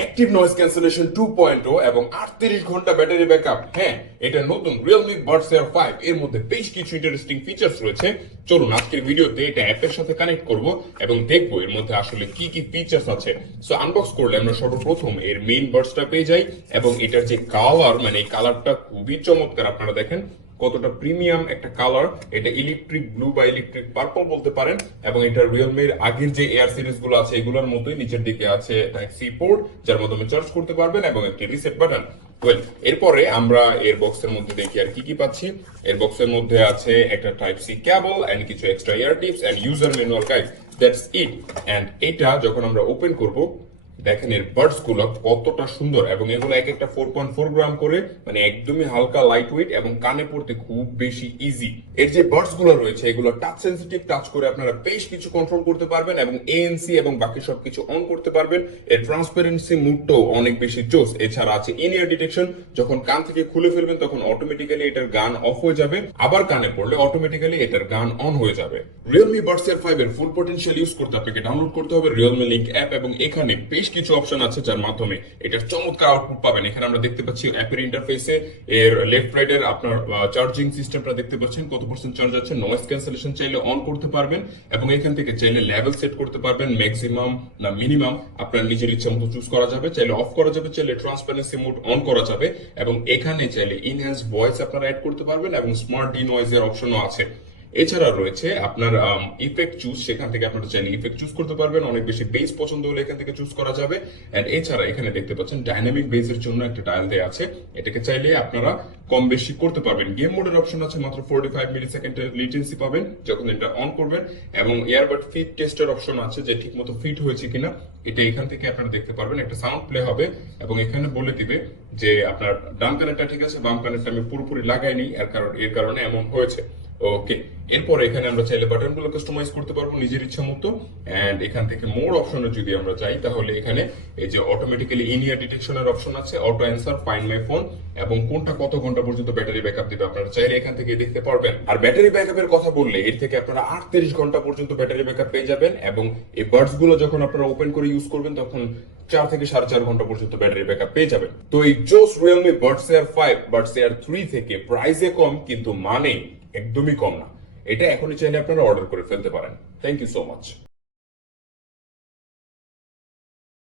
Active noise cancellation 2.0 এবং 38 ঘন্টা battery backup. হ্যাঁ, এটা নতুন Realme Buds Air 5 এর মধ্যে বেশ কিছু ইন্টারেস্টিং ফিচার্স রয়েছে। চলুন আজকের ভিডিওতে এটা অ্যাপের সাথে কানেক্ট করব এবং দেখব এর মধ্যে আসলে কি কি ফিচার্স আছে। সো আনবক্স করলে আমরা সর্বপ্রথম এর মেইন বাডসটা পেয়ে যাই এবং এটার যে কালার, মানে এই কালারটা খুবই চমৎকার। আপনারা দেখেন কতটা প্রিমিয়াম একটা কালার। এটা ইলেকট্রিক ব্লু বা ইলেকট্রিক পার্পল বলতে পারেন এবং এটা রিয়েলমির আগের যে এয়ার সিরিজ গুলো আছে এগুলোর মতোই নিচের দিকে আছে টাইপ সি পোর্ট, যার মাধ্যমে চার্জ করতে পারবেন এবং একটি রিসেট বাটন। ওয়েল, এরপরে আমরা এর বক্সের মধ্যে দেখি আর কি কি পাচ্ছি। এর বক্সের মধ্যে আছে একটা টাইপ সি কেবল এন্ড কিছু extra ear tips and user manual guide. That's it. And এটা যখন আমরা ওপেন করব, দেখেন এর বাডস গুলো কতটা সুন্দর এবং এগুলো এক একটা 4.4 গ্রাম করে, মানে একদমই হালকা লাইট ওয়েট এবং কানে পড়তে খুব বেশি ইজি। এর যে বাডস গুলো রয়েছে এগুলো টাচ সেন্সিটিভ, টাচ করে আপনারা বেশ কিছু কন্ট্রোল করতে পারবেন এবং এএনসি এবং বাকি সবকিছু অন করতে পারবেন। এর ট্রান্সপারেন্সি মুডটাও অনেক বেশি জোস। এছাড়া আছে ইন ইয়ার ডিটেকশন, যখন কান থেকে খুলে ফেলবেন তখন অটোমেটিক্যালি এটার গান অফ হয়ে যাবে, আবার কানে পড়লে অটোমেটিক্যালি এটার গান অন হয়ে যাবে। Realme Buds Air 5 এর ফুল পটেনশিয়াল ইউজ করতে আপনাকে ডাউনলোড করতে হবে Realme লিংক অ্যাপ এবং এখানে বেশ কিছু অপশন আছে যার মাধ্যমে এটার চমৎকার আউটপুট পাবেন। এখানে আমরা দেখতে পাচ্ছি অ্যাপের ইন্টারফেসে এর লেফট রাইট এর আপনার চার্জিং সিস্টেমটা দেখতে পাচ্ছেন, কত পার্সেন্ট চার্জ আছে। নয়েজ ক্যান্সেলেশন চাইলে অন করতে পারবেন এবং এখান থেকে চাইলে লেভেল সেট করতে পারবেন, ম্যাক্সিমাম না মিনিমাম আপনার নিজের ইচ্ছা মতো চুজ করা যাবে। চাইলে অফ করা যাবে, চাইলে ট্রান্সপারেন্সি মোড অন করা যাবে এবং এখানে চাইলে ইনহ্যান্স ভয়েস আপনারা অ্যাড করতে পারবেন এবং স্মার্ট ডি নয়েজের অপশনও আছে। এছাড়া রয়েছে আপনার ইফেক্ট চুজ, সেখান থেকে আপনারা চাইলে ইফেক্ট চুজ করতে পারবেন। অনেক বেশি বেস পছন্দ হলে এখান থেকে চুজ করা যাবে। এন্ড এছাড়া এখানে দেখতে পাচ্ছেন ডাইনামিক বেসের জন্য একটা ডায়াল দেয়া আছে, এটাকে চাইলে আপনারা কম বেশি করতে পারবেন। গেম মোডের অপশন আছে, মাত্র 45 মিলি সেকেন্ডের লিটেন্সি পাবেন যখন এটা অন করবেন এবং ইয়ারবাড ফিট টেস্টের অপশন আছে, যে ঠিকমতো ফিট হয়েছে কিনা এটা এখান থেকে আপনারা দেখতে পারবেন। একটা সাউন্ড প্লে হবে এবং এখানে বলে দিবে যে আপনার ডান কানেরটা ঠিক আছে, বাম কানেরটা আমি পুরোপুরি লাগাইনি, এর কারণে এমন হয়েছে। ওকে, এরপর এখানে আমরা চাইলে বাটনগুলো কাস্টমাইজ করতে পারবো নিজের ইচ্ছা মতো। এন্ড এখান থেকে মোর অপশনে যদি আমরা যাই তাহলে এখানে এই যে অটোমেটিক্যালি ইন ইয়ার ডিটেকশনের অপশন আছে, auto answer, find my phone এবং কোনটা কত ঘন্টা পর্যন্ত ব্যাটারি ব্যাকআপ দিবে আপনারা চাইলে এখান থেকে দেখতে পারবেন। আর ব্যাটারি ব্যাকআপের কথা বললে এর থেকে আপনারা 38 ঘন্টা পর্যন্ত ব্যাটারি ব্যাকআপ পেয়ে যাবেন এবং এই বাডস গুলো যখন আপনারা ওপেন করে ইউজ করবেন তখন 4 থেকে 4.5 ঘন্টা পর্যন্ত ব্যাটারি ব্যাকআপ পেয়ে যাবেন। তো এই জোস Realme Buds Air 5 Buds Air 3 থেকে প্রাইসে কম কিন্তু মানে একদমই কম না। এটা এখনই চাইলে আপনারা অর্ডার করে ফেলতে পারেন। Thank you so much.